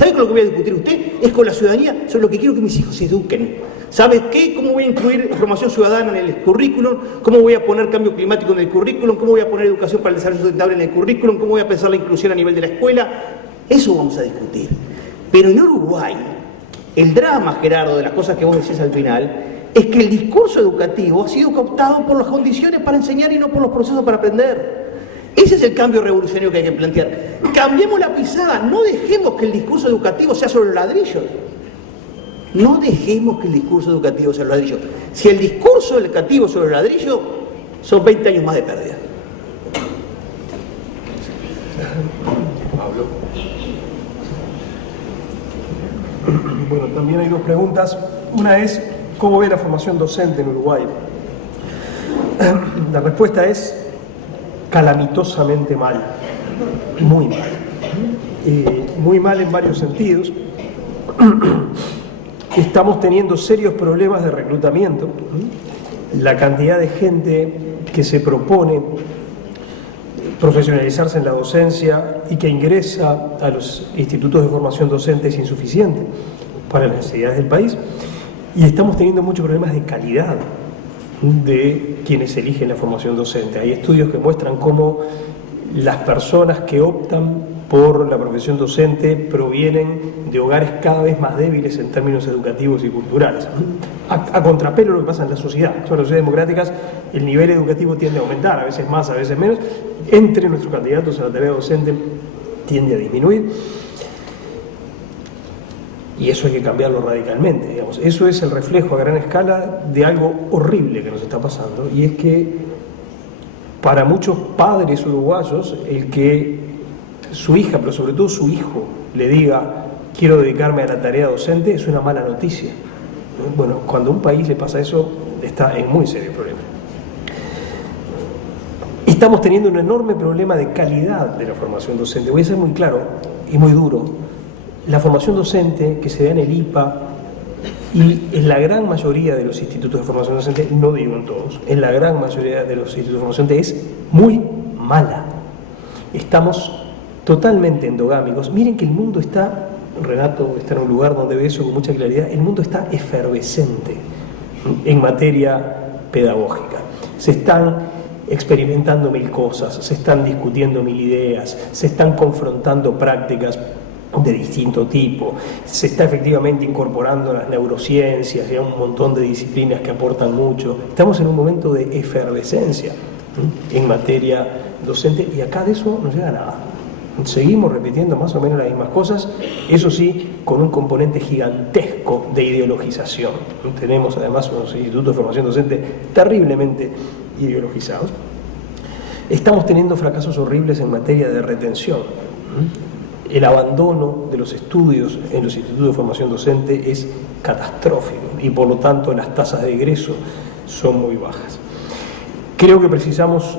¿Sabe con lo que voy a discutir usted? Es con la ciudadanía sobre lo que quiero que mis hijos se eduquen. ¿Sabe qué? ¿Cómo voy a incluir formación ciudadana en el currículum? ¿Cómo voy a poner cambio climático en el currículum? ¿Cómo voy a poner educación para el desarrollo sustentable en el currículum? ¿Cómo voy a pensar la inclusión a nivel de la escuela? Eso vamos a discutir. Pero en Uruguay, el drama, Gerardo, de las cosas que vos decís al final, es que el discurso educativo ha sido cooptado por las condiciones para enseñar y no por los procesos para aprender. Ese es el cambio revolucionario que hay que plantear. Cambiemos la pisada, no dejemos que el discurso educativo sea sobre los ladrillos. No dejemos que el discurso educativo sea sobre los ladrillos. Si el discurso educativo es sobre los ladrillos, son 20 años más de pérdida. Pablo. Bueno, también hay dos preguntas. Una es, ¿cómo ve la formación docente en Uruguay? La respuesta es calamitosamente mal, muy mal. Muy mal en varios sentidos. Estamos teniendo serios problemas de reclutamiento. La cantidad de gente que se propone profesionalizarse en la docencia y que ingresa a los institutos de formación docente es insuficiente para las necesidades del país, y estamos teniendo muchos problemas de calidad de quienes eligen la formación docente. Hay estudios que muestran cómo las personas que optan por la profesión docente provienen de hogares cada vez más débiles en términos educativos y culturales. A contrapelo lo que pasa en la sociedad. En las sociedades democráticas el nivel educativo tiende a aumentar, a veces más, a veces menos. Entre nuestros candidatos a la tarea docente tiende a disminuir. Y eso hay que cambiarlo radicalmente, digamos. Eso es el reflejo a gran escala de algo horrible que nos está pasando, y es que para muchos padres uruguayos el que su hija, pero sobre todo su hijo, le diga quiero dedicarme a la tarea docente es una mala noticia. Bueno, cuando a un país le pasa eso, está en muy serio problema. Estamos teniendo un enorme problema de calidad de la formación docente. Voy a ser muy claro y muy duro. La formación docente que se da en el IPA y en la gran mayoría de los institutos de formación docente, no digo en todos, en la gran mayoría de los institutos de formación docente es muy mala. Estamos totalmente endogámicos. Miren que el mundo está, Renato está en un lugar donde ve eso con mucha claridad, el mundo está efervescente en materia pedagógica. Se están experimentando mil cosas, se están discutiendo mil ideas, se están confrontando prácticas de distinto tipo, se está efectivamente incorporando las neurociencias y a un montón de disciplinas que aportan mucho. Estamos en un momento de efervescencia en materia docente y acá de eso no llega nada. Seguimos repitiendo más o menos las mismas cosas, eso sí, con un componente gigantesco de ideologización. Tenemos además unos institutos de formación docente terriblemente ideologizados. Estamos teniendo fracasos horribles en materia de retención. El abandono de los estudios en los institutos de formación docente es catastrófico y por lo tanto las tasas de egreso son muy bajas. Creo que precisamos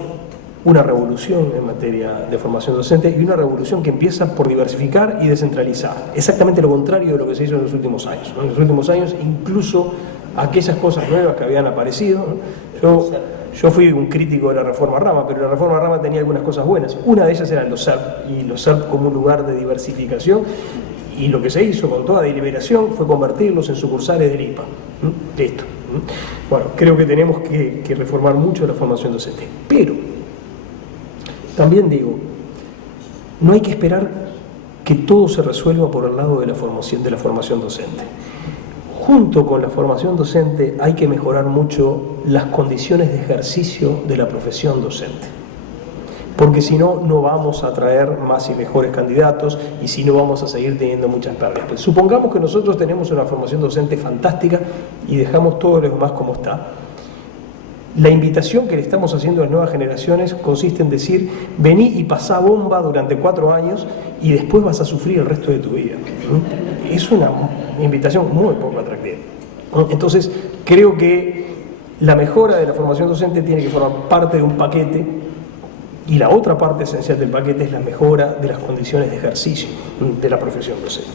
una revolución en materia de formación docente y una revolución que empieza por diversificar y descentralizar. Exactamente lo contrario de lo que se hizo en los últimos años. En los últimos años, incluso aquellas cosas nuevas que habían aparecido, yo fui un crítico de la reforma Rama, pero la reforma Rama tenía algunas cosas buenas. Una de ellas eran los SERP, y los SERP como un lugar de diversificación, y lo que se hizo con toda deliberación fue convertirlos en sucursales del IPA. Listo. Bueno, creo que tenemos que reformar mucho la formación docente. Pero también digo, no hay que esperar que todo se resuelva por el lado de la formación docente. Junto con la formación docente hay que mejorar mucho las condiciones de ejercicio de la profesión docente, porque si no, no vamos a atraer más y mejores candidatos, y si no vamos a seguir teniendo muchas pérdidas. Pues supongamos que nosotros tenemos una formación docente fantástica y dejamos todo lo demás como está. La invitación que le estamos haciendo a las nuevas generaciones consiste en decir: vení y pasá bomba durante 4 años y después vas a sufrir el resto de tu vida. Es una invitación muy poco atractiva. Entonces, creo que la mejora de la formación docente tiene que formar parte de un paquete, y la otra parte esencial del paquete es la mejora de las condiciones de ejercicio de la profesión docente.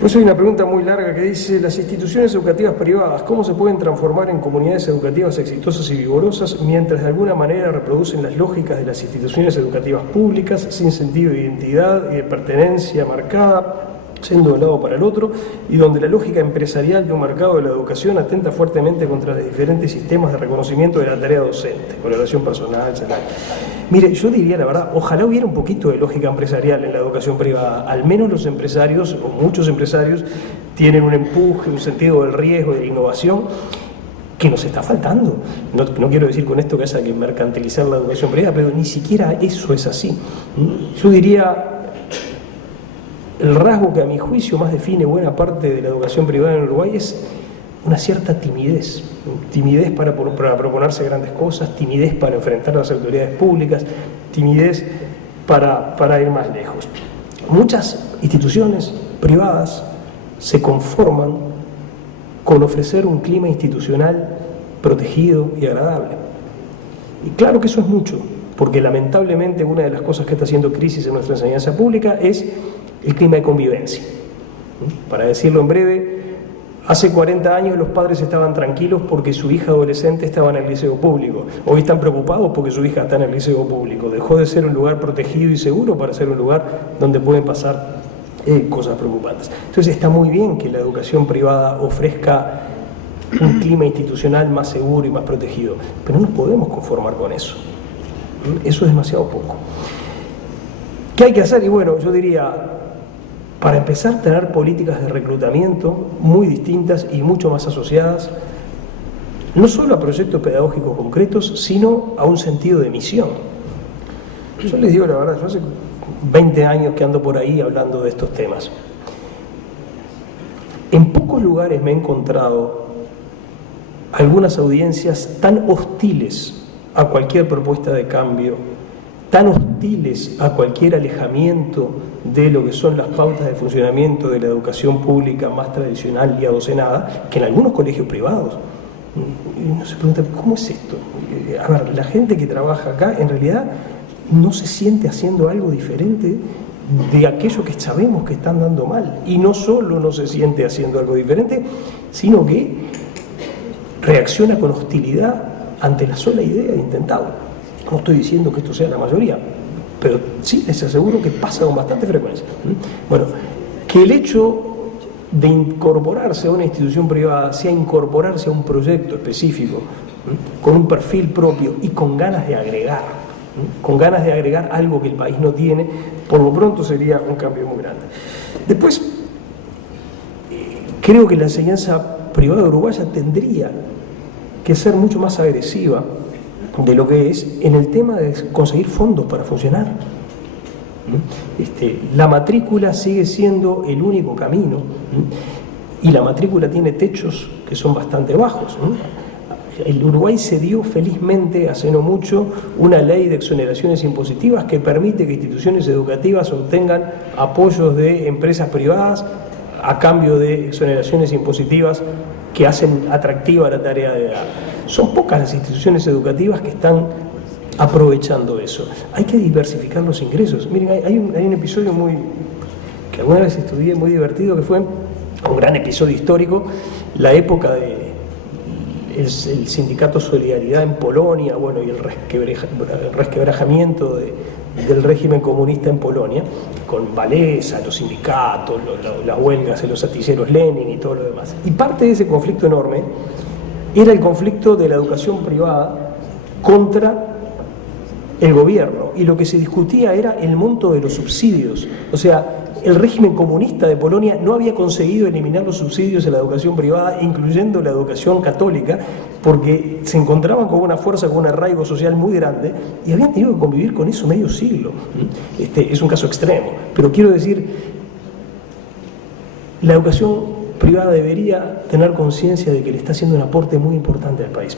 Pues hay una pregunta muy larga que dice: las instituciones educativas privadas, ¿cómo se pueden transformar en comunidades educativas exitosas y vigorosas mientras de alguna manera reproducen las lógicas de las instituciones educativas públicas, sin sentido de identidad y de pertenencia marcada, siendo de un lado para el otro, y donde la lógica empresarial de un mercado de la educación atenta fuertemente contra los diferentes sistemas de reconocimiento de la tarea docente, valoración personal, etc.? Mire, yo diría la verdad, ojalá hubiera un poquito de lógica empresarial en la educación privada. Al menos los empresarios, o muchos empresarios, tienen un empuje, un sentido del riesgo y de la innovación que nos está faltando. No quiero decir con esto que haya que mercantilizar la educación privada, pero ni siquiera eso es así. Yo diría, el rasgo que a mi juicio más define buena parte de la educación privada en Uruguay es una cierta timidez. Timidez para proponerse grandes cosas, timidez para enfrentar a las autoridades públicas, timidez para ir más lejos. Muchas instituciones privadas se conforman con ofrecer un clima institucional protegido y agradable. Y claro que eso es mucho, porque lamentablemente una de las cosas que está haciendo crisis en nuestra enseñanza pública es el clima de convivencia. Para decirlo en breve, hace 40 años los padres estaban tranquilos porque su hija adolescente estaba en el liceo público. Hoy están preocupados porque su hija está en el liceo público. Dejó de ser un lugar protegido y seguro para ser un lugar donde pueden pasar cosas preocupantes. Entonces está muy bien que la educación privada ofrezca un clima institucional más seguro y más protegido, pero no nos podemos conformar con eso. Eso es demasiado poco. ¿Qué hay que hacer? Y bueno, yo diría, para empezar, tener políticas de reclutamiento muy distintas y mucho más asociadas, no solo a proyectos pedagógicos concretos, sino a un sentido de misión. Yo les digo la verdad, yo hace 20 años que ando por ahí hablando de estos temas. En pocos lugares me he encontrado algunas audiencias tan hostiles a cualquier propuesta de cambio, tan hostiles a cualquier alejamiento de lo que son las pautas de funcionamiento de la educación pública más tradicional y adocenada, que en algunos colegios privados. Y uno se pregunta, ¿cómo es esto? A ver, la gente que trabaja acá en realidad no se siente haciendo algo diferente de aquello que sabemos que están dando mal. Y no solo no se siente haciendo algo diferente, sino que reacciona con hostilidad ante la sola idea de intentarlo. No estoy diciendo que esto sea la mayoría, pero sí les aseguro que pasa con bastante frecuencia. Bueno, que el hecho de incorporarse a una institución privada sea incorporarse a un proyecto específico, con un perfil propio y con ganas de agregar algo que el país no tiene, por lo pronto sería un cambio muy grande. Después, creo que la enseñanza privada uruguaya tendría que ser mucho más agresiva de lo que es en el tema de conseguir fondos para funcionar. La matrícula sigue siendo el único camino, y la matrícula tiene techos que son bastante bajos. El Uruguay se dio felizmente hace no mucho una ley de exoneraciones impositivas que permite que instituciones educativas obtengan apoyos de empresas privadas a cambio de exoneraciones impositivas que hacen atractiva la tarea de dar. Son pocas las instituciones educativas que están aprovechando eso. Hay que diversificar los ingresos. Miren, hay un episodio que alguna vez estudié, muy divertido, que fue un gran episodio histórico, la época de el sindicato Solidaridad en Polonia, bueno, y el resquebrajamiento del régimen comunista en Polonia, con Walesa, los sindicatos, las huelgas en los astilleros Lenin y todo lo demás. Y parte de ese conflicto enorme era el conflicto de la educación privada contra el gobierno, y lo que se discutía era el monto de los subsidios. O sea, el régimen comunista de Polonia no había conseguido eliminar los subsidios en la educación privada, incluyendo la educación católica, porque se encontraban con una fuerza, con un arraigo social muy grande, y habían tenido que convivir con eso medio siglo. Es un caso extremo, pero quiero decir, la educación privada debería tener conciencia de que le está haciendo un aporte muy importante al país,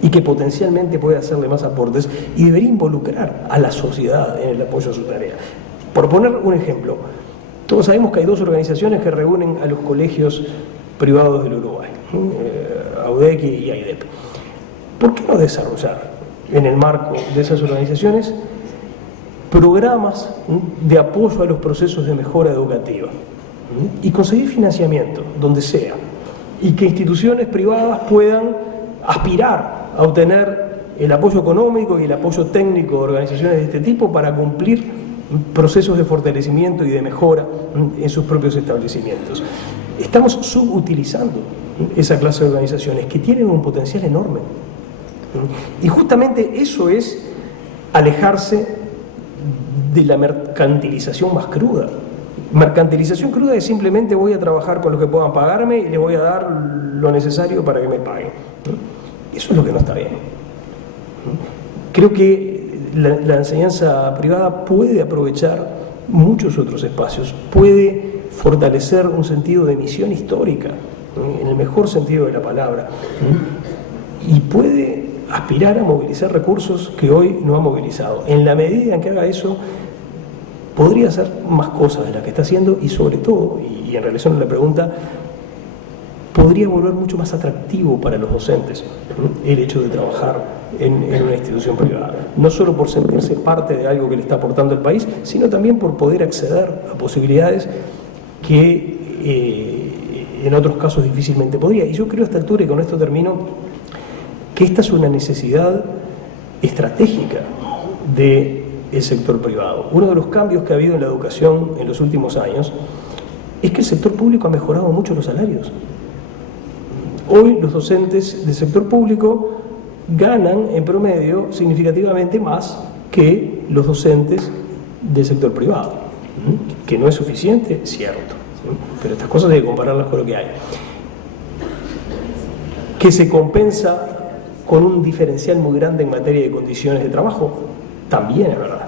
y que potencialmente puede hacerle más aportes, y debería involucrar a la sociedad en el apoyo a su tarea. Por poner un ejemplo, todos sabemos que hay dos organizaciones que reúnen a los colegios privados del Uruguay, AUDEC y AIDEP. ¿Por qué no desarrollar en el marco de esas organizaciones programas de apoyo a los procesos de mejora educativa? y conseguir financiamiento donde sea, y que instituciones privadas puedan aspirar a obtener el apoyo económico y el apoyo técnico de organizaciones de este tipo para cumplir procesos de fortalecimiento y de mejora en sus propios establecimientos. Estamos subutilizando esa clase de organizaciones que tienen un potencial enorme. Y justamente eso es alejarse de la mercantilización más cruda. Mercantilización cruda es simplemente voy a trabajar con lo que puedan pagarme y les voy a dar lo necesario para que me paguen. Eso es lo que no está bien. Creo que la enseñanza privada puede aprovechar muchos otros espacios, puede fortalecer un sentido de misión histórica, en el mejor sentido de la palabra, y puede aspirar a movilizar recursos que hoy no ha movilizado. En la medida en que haga eso, podría hacer más cosas de las que está haciendo y sobre todo, y en relación a la pregunta, podría volver mucho más atractivo para los docentes el hecho de trabajar en una institución privada. No solo por sentirse parte de algo que le está aportando el país, sino también por poder acceder a posibilidades que en otros casos difícilmente podría. Y yo creo a esta altura, y con esto termino, que esta es una necesidad estratégica del sector privado. Uno de los cambios que ha habido en la educación en los últimos años es que el sector público ha mejorado mucho los salarios. Hoy los docentes del sector público ganan en promedio significativamente más que los docentes del sector privado, que no es suficiente, cierto, pero estas cosas hay que compararlas con lo que hay. Que se compensa con un diferencial muy grande en materia de condiciones de trabajo, también es verdad.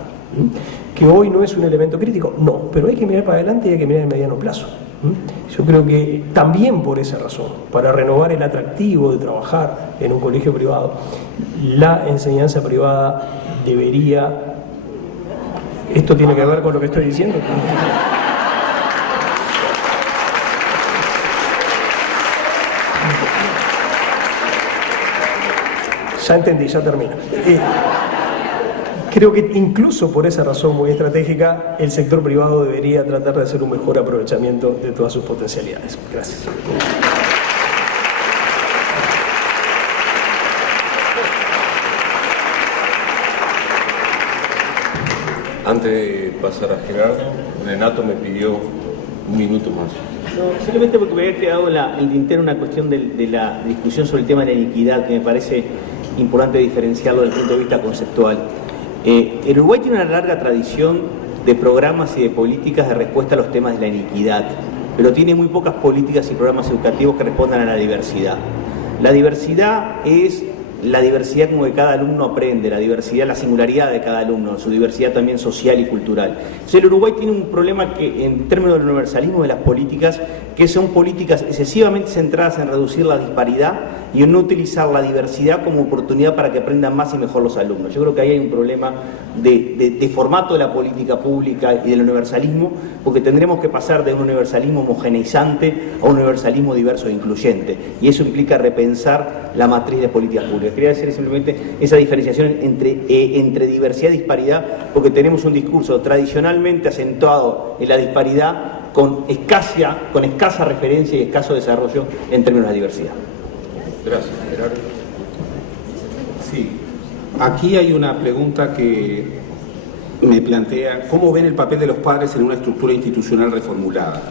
Que hoy no es un elemento crítico, no, pero hay que mirar para adelante y hay que mirar en mediano plazo. Yo creo que también por esa razón, para renovar el atractivo de trabajar en un colegio privado, la enseñanza privada debería... ¿Esto tiene que ver con lo que estoy diciendo? Ya entendí, ya termino. Creo que incluso por esa razón muy estratégica, el sector privado debería tratar de hacer un mejor aprovechamiento de todas sus potencialidades. Gracias. Antes de pasar a Gerardo, Renato me pidió un minuto más. No, simplemente porque me había quedado en el tintero una cuestión de la discusión sobre el tema de la iniquidad, que me parece importante diferenciarlo desde el punto de vista conceptual. El Uruguay tiene una larga tradición de programas y de políticas de respuesta a los temas de la iniquidad, pero tiene muy pocas políticas y programas educativos que respondan a la diversidad. La diversidad es la diversidad como que cada alumno aprende, la diversidad, la singularidad de cada alumno, su diversidad también social y cultural. Entonces el Uruguay tiene un problema que, en términos del universalismo de las políticas, que son políticas excesivamente centradas en reducir la disparidad y en no utilizar la diversidad como oportunidad para que aprendan más y mejor los alumnos. Yo creo que ahí hay un problema de formato de la política pública y del universalismo, porque tendremos que pasar de un universalismo homogeneizante a un universalismo diverso e incluyente, y eso implica repensar la matriz de políticas públicas. Quería decir simplemente esa diferenciación entre diversidad y disparidad, porque tenemos un discurso tradicionalmente acentuado en la disparidad con escasa referencia y escaso desarrollo en términos de diversidad. Gracias, Gerardo. Sí, aquí hay una pregunta que me plantea: ¿cómo ven el papel de los padres en una estructura institucional reformulada?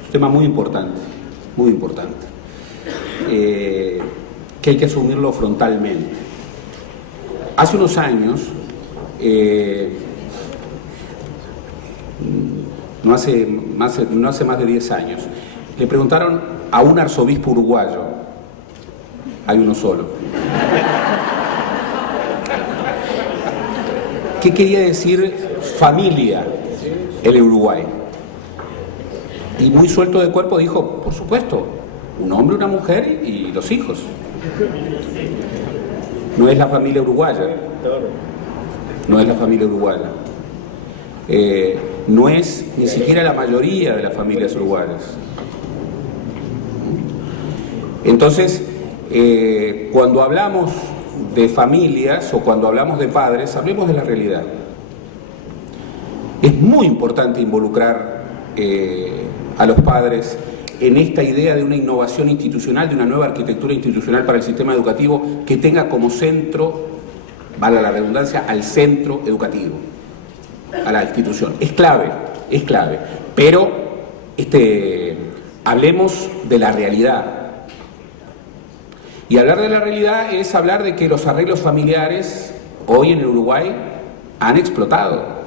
Es un tema muy importante, que hay que asumirlo frontalmente. Hace unos años, no hace más de 10 años, le preguntaron a un arzobispo uruguayo, hay uno solo, ¿qué quería decir familia en el Uruguay? Y muy suelto de cuerpo dijo: por supuesto, un hombre, una mujer y los hijos. No es la familia uruguaya. No es la familia uruguaya. No es ni siquiera la mayoría de las familias uruguayas. Entonces, cuando hablamos de familias o cuando hablamos de padres, hablemos de la realidad. Es muy importante involucrar a los padres en esta idea de una innovación institucional, de una nueva arquitectura institucional para el sistema educativo que tenga como centro, valga la redundancia, al centro educativo, a la institución. Es clave, pero hablemos de la realidad. Y hablar de la realidad es hablar de que los arreglos familiares hoy en el Uruguay han explotado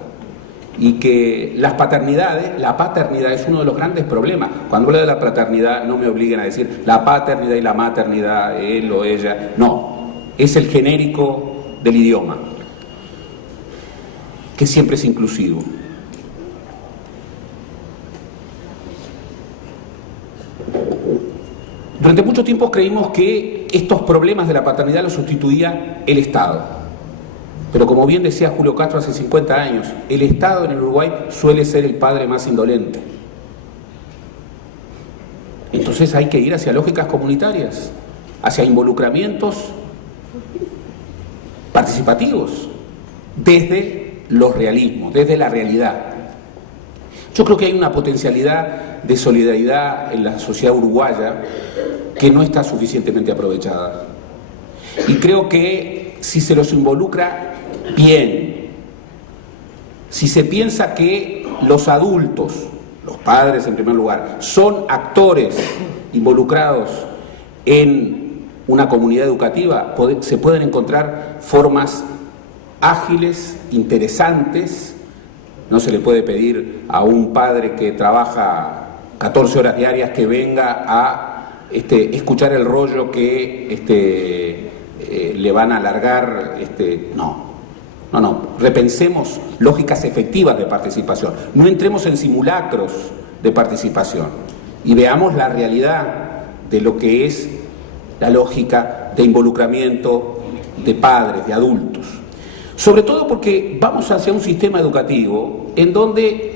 y que la paternidad es uno de los grandes problemas. Cuando hablo de la paternidad no me obliguen a decir la paternidad y la maternidad, él o ella, no, es el genérico del idioma, que siempre es inclusivo. Durante mucho tiempo creímos que estos problemas de la paternidad los sustituía el Estado. Pero como bien decía Julio Castro hace 50 años, el Estado en el Uruguay suele ser el padre más indolente. Entonces hay que ir hacia lógicas comunitarias, hacia involucramientos participativos, desde los realismos, desde la realidad. Yo creo que hay una potencialidad de solidaridad en la sociedad uruguaya que no está suficientemente aprovechada. Y creo que si se los involucra bien, si se piensa que los adultos, los padres en primer lugar, son actores involucrados en una comunidad educativa, se pueden encontrar formas ágiles, interesantes. No se le puede pedir a un padre que trabaja 14 horas diarias que venga a escuchar el rollo que le van a alargar. No. Repensemos lógicas efectivas de participación. No entremos en simulacros de participación y veamos la realidad de lo que es la lógica de involucramiento de padres, de adultos. Sobre todo porque vamos hacia un sistema educativo en donde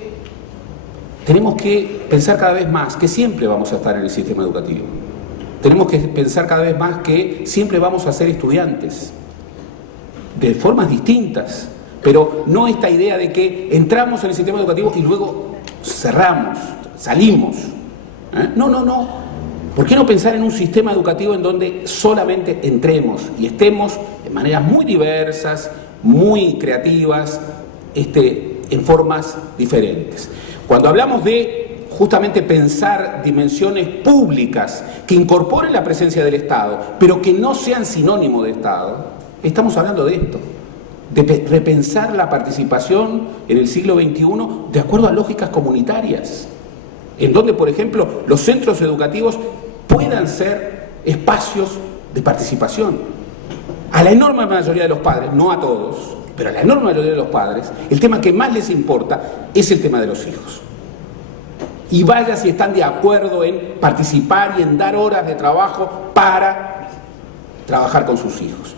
tenemos que pensar cada vez más que siempre vamos a estar en el sistema educativo. Tenemos que pensar cada vez más que siempre vamos a ser estudiantes, de formas distintas, pero no esta idea de que entramos en el sistema educativo y luego cerramos, salimos. No. ¿Por qué no pensar en un sistema educativo en donde solamente entremos y estemos de maneras muy diversas, muy creativas, en formas diferentes? Cuando hablamos de justamente pensar dimensiones públicas que incorporen la presencia del Estado, pero que no sean sinónimo de Estado, estamos hablando de esto, de repensar la participación en el siglo XXI de acuerdo a lógicas comunitarias, en donde, por ejemplo, los centros educativos puedan ser espacios de participación. A la enorme mayoría de los padres, no a todos, pero a la enorme mayoría de los padres, el tema que más les importa es el tema de los hijos. Y vaya si están de acuerdo en participar y en dar horas de trabajo para trabajar con sus hijos.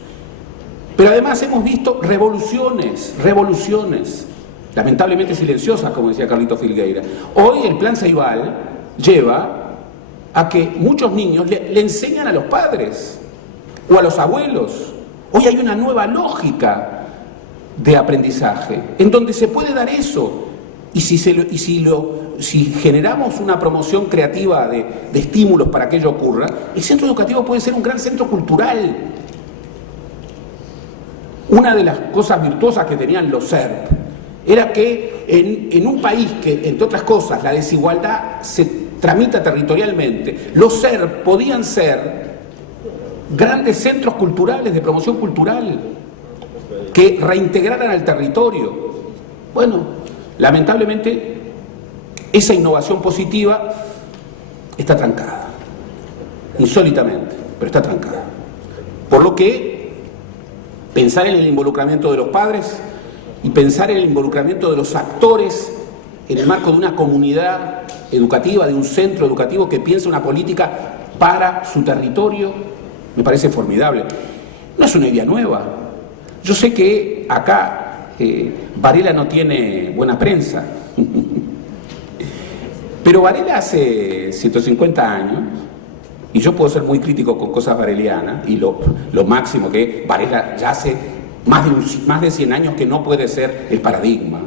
Pero además hemos visto revoluciones, lamentablemente silenciosas, como decía Carlito Filgueira. Hoy el Plan Ceibal lleva a que muchos niños le enseñan a los padres o a los abuelos. Hoy hay una nueva lógica de aprendizaje en donde se puede dar eso. Y si generamos una promoción creativa de estímulos para que ello ocurra, el centro educativo puede ser un gran centro cultural. Una de las cosas virtuosas que tenían los SERP era que en un país que, entre otras cosas, la desigualdad se tramita territorialmente, los SERP podían ser grandes centros culturales, de promoción cultural, que reintegraran al territorio. Bueno, lamentablemente, esa innovación positiva está trancada, insólitamente, pero está trancada. Por lo que pensar en el involucramiento de los padres y pensar en el involucramiento de los actores en el marco de una comunidad educativa, de un centro educativo que piensa una política para su territorio, me parece formidable. No es una idea nueva. Yo sé que acá Varela no tiene buena prensa, pero Varela hace 150 años, y yo puedo ser muy crítico con cosas varelianas, y lo máximo que Varela ya hace más de 100 años que no puede ser el paradigma.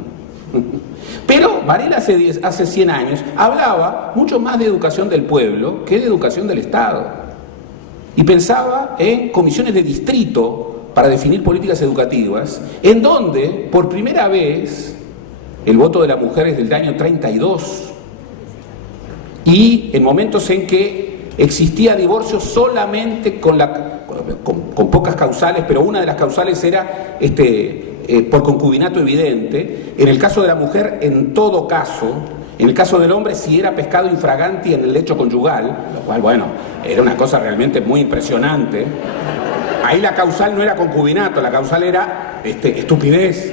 Pero Varela hace 100 años hablaba mucho más de educación del pueblo que de educación del Estado. Y pensaba en comisiones de distrito para definir políticas educativas, en donde, por primera vez, el voto de la mujer es del año 32, y en momentos en que existía divorcio solamente con pocas causales, pero una de las causales era por concubinato evidente. En el caso de la mujer, en todo caso. En el caso del hombre, si era pescado infraganti en el lecho conyugal, lo cual, bueno, era una cosa realmente muy impresionante. Ahí la causal no era concubinato, la causal era estupidez.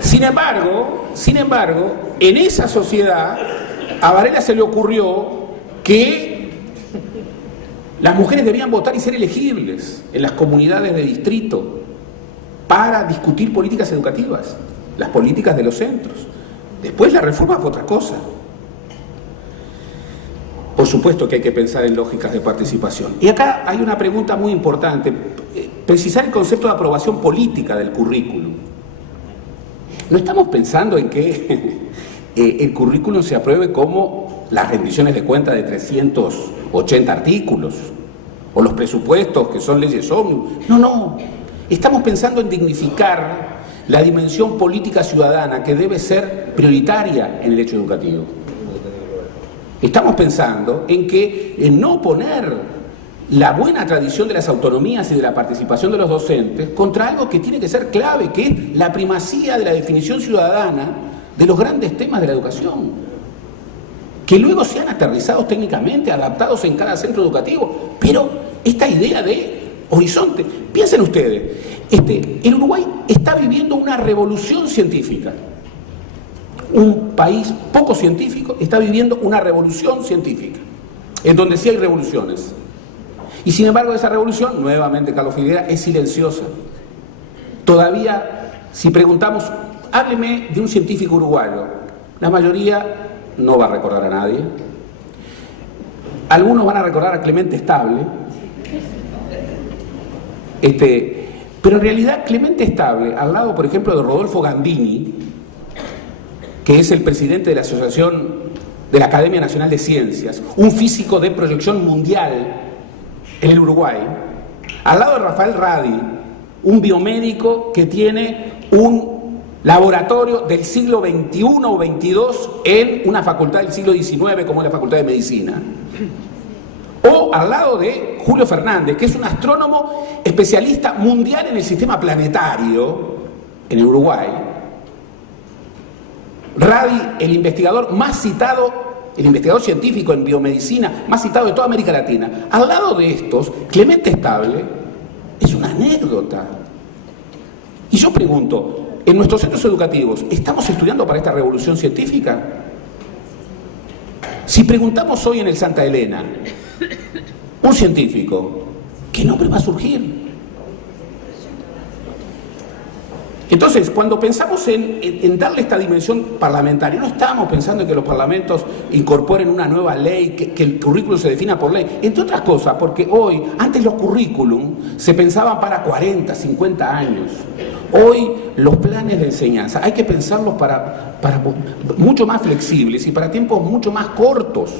Sin embargo, en esa sociedad, a Varela se le ocurrió que las mujeres debían votar y ser elegibles en las comunidades de distrito para discutir políticas educativas, las políticas de los centros. Después la reforma fue otra cosa. Por supuesto que hay que pensar en lógicas de participación. Y acá hay una pregunta muy importante, precisar el concepto de aprobación política del currículum. No estamos pensando en que el currículum se apruebe como las rendiciones de cuenta de 380 artículos, o los presupuestos que son leyes ómnibus. No. Estamos pensando en dignificar la dimensión política ciudadana que debe ser prioritaria en el hecho educativo. Estamos pensando en no poner la buena tradición de las autonomías y de la participación de los docentes contra algo que tiene que ser clave, que es la primacía de la definición ciudadana de los grandes temas de la educación, que luego sean aterrizados técnicamente, adaptados en cada centro educativo. Pero esta idea de horizonte, piensen ustedes, el Uruguay está viviendo una revolución científica. Un país poco científico está viviendo una revolución científica, en donde sí hay revoluciones. Y sin embargo esa revolución, nuevamente Carlos Figueira, es silenciosa. Todavía, si preguntamos, hábleme de un científico uruguayo, la mayoría no va a recordar a nadie. Algunos van a recordar a Clemente Estable. Pero en realidad Clemente Estable, al lado, por ejemplo, de Rodolfo Gandini, que es el presidente de la Asociación de la Academia Nacional de Ciencias, un físico de proyección mundial en el Uruguay, al lado de Rafael Radi, un biomédico que tiene un laboratorio del siglo XXI o XXII en una facultad del siglo XIX como es la Facultad de Medicina. O al lado de Julio Fernández, que es un astrónomo especialista mundial en el sistema planetario en el Uruguay. Radi, el investigador más citado, el investigador científico en biomedicina más citado de toda América Latina. Al lado de estos, Clemente Estable es una anécdota. Y yo pregunto, en nuestros centros educativos, ¿estamos estudiando para esta revolución científica? Si preguntamos hoy en el Santa Elena, un científico, ¿qué nombre va a surgir? Entonces, cuando pensamos en darle esta dimensión parlamentaria, no estamos pensando en que los parlamentos incorporen una nueva ley, que el currículum se defina por ley, entre otras cosas, porque hoy, antes los currículum se pensaban para 40, 50 años. Hoy los planes de enseñanza hay que pensarlos para mucho más flexibles y para tiempos mucho más cortos,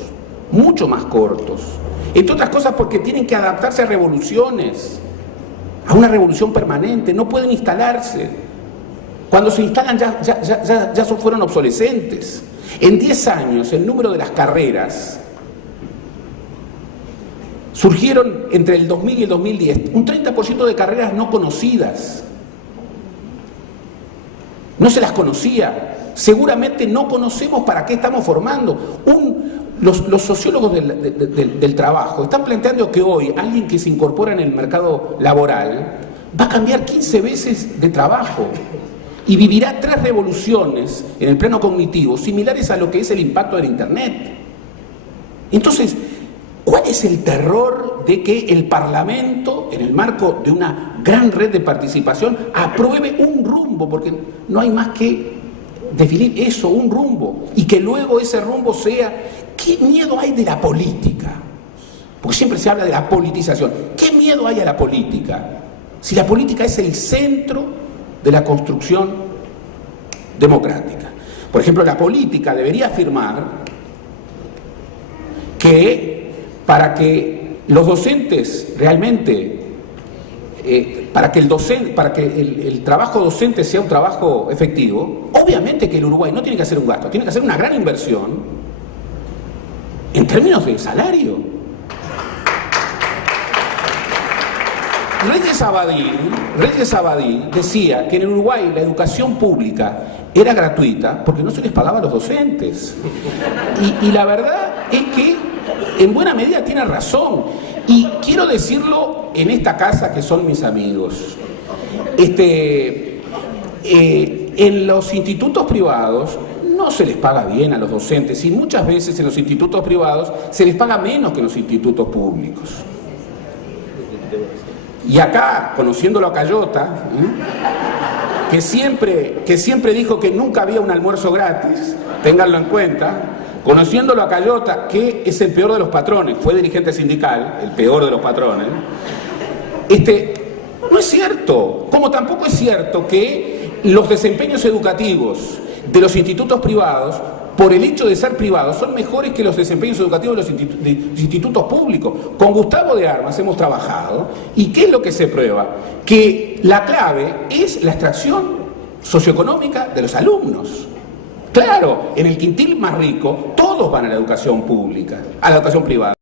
Entre otras cosas porque tienen que adaptarse a revoluciones, a una revolución permanente, no pueden instalarse. Cuando se instalan ya fueron obsolescentes. En 10 años el número de las carreras surgieron entre el 2000 y el 2010 un 30% de carreras no conocidas. No se las conocía. Seguramente no conocemos para qué estamos formando. Los sociólogos del trabajo están planteando que hoy alguien que se incorpora en el mercado laboral va a cambiar 15 veces de trabajo y vivirá 3 revoluciones en el plano cognitivo similares a lo que es el impacto del Internet. Entonces, ¿cuál es el terror de que el Parlamento, en el marco de una gran red de participación, apruebe un rumbo? Porque no hay más que definir eso, un rumbo, y que luego ese rumbo sea... ¿Qué miedo hay de la política? Porque siempre se habla de la politización. ¿Qué miedo hay a la política? Si la política es el centro de la construcción democrática. Por ejemplo, la política debería afirmar que para que los docentes realmente, para que el trabajo docente sea un trabajo efectivo, obviamente que el Uruguay no tiene que hacer un gasto, tiene que hacer una gran inversión en términos de salario. Reyes Abadín decía que en el Uruguay la educación pública era gratuita porque no se les pagaba a los docentes. Y la verdad es que en buena medida tiene razón. Y quiero decirlo en esta casa que son mis amigos. En los institutos privados no se les paga bien a los docentes y muchas veces en los institutos privados se les paga menos que en los institutos públicos. Y acá, conociéndolo a Cayota, que siempre dijo que nunca había un almuerzo gratis, ténganlo en cuenta, conociéndolo a Cayota, que es el peor de los patrones, fue dirigente sindical, el peor de los patrones, no es cierto, como tampoco es cierto que los desempeños educativos de los institutos privados, por el hecho de ser privados, son mejores que los desempeños educativos de los institutos públicos. Con Gustavo de Armas hemos trabajado, ¿y qué es lo que se prueba? Que la clave es la extracción socioeconómica de los alumnos. Claro, en el quintil más rico, todos van a la educación pública, a la educación privada.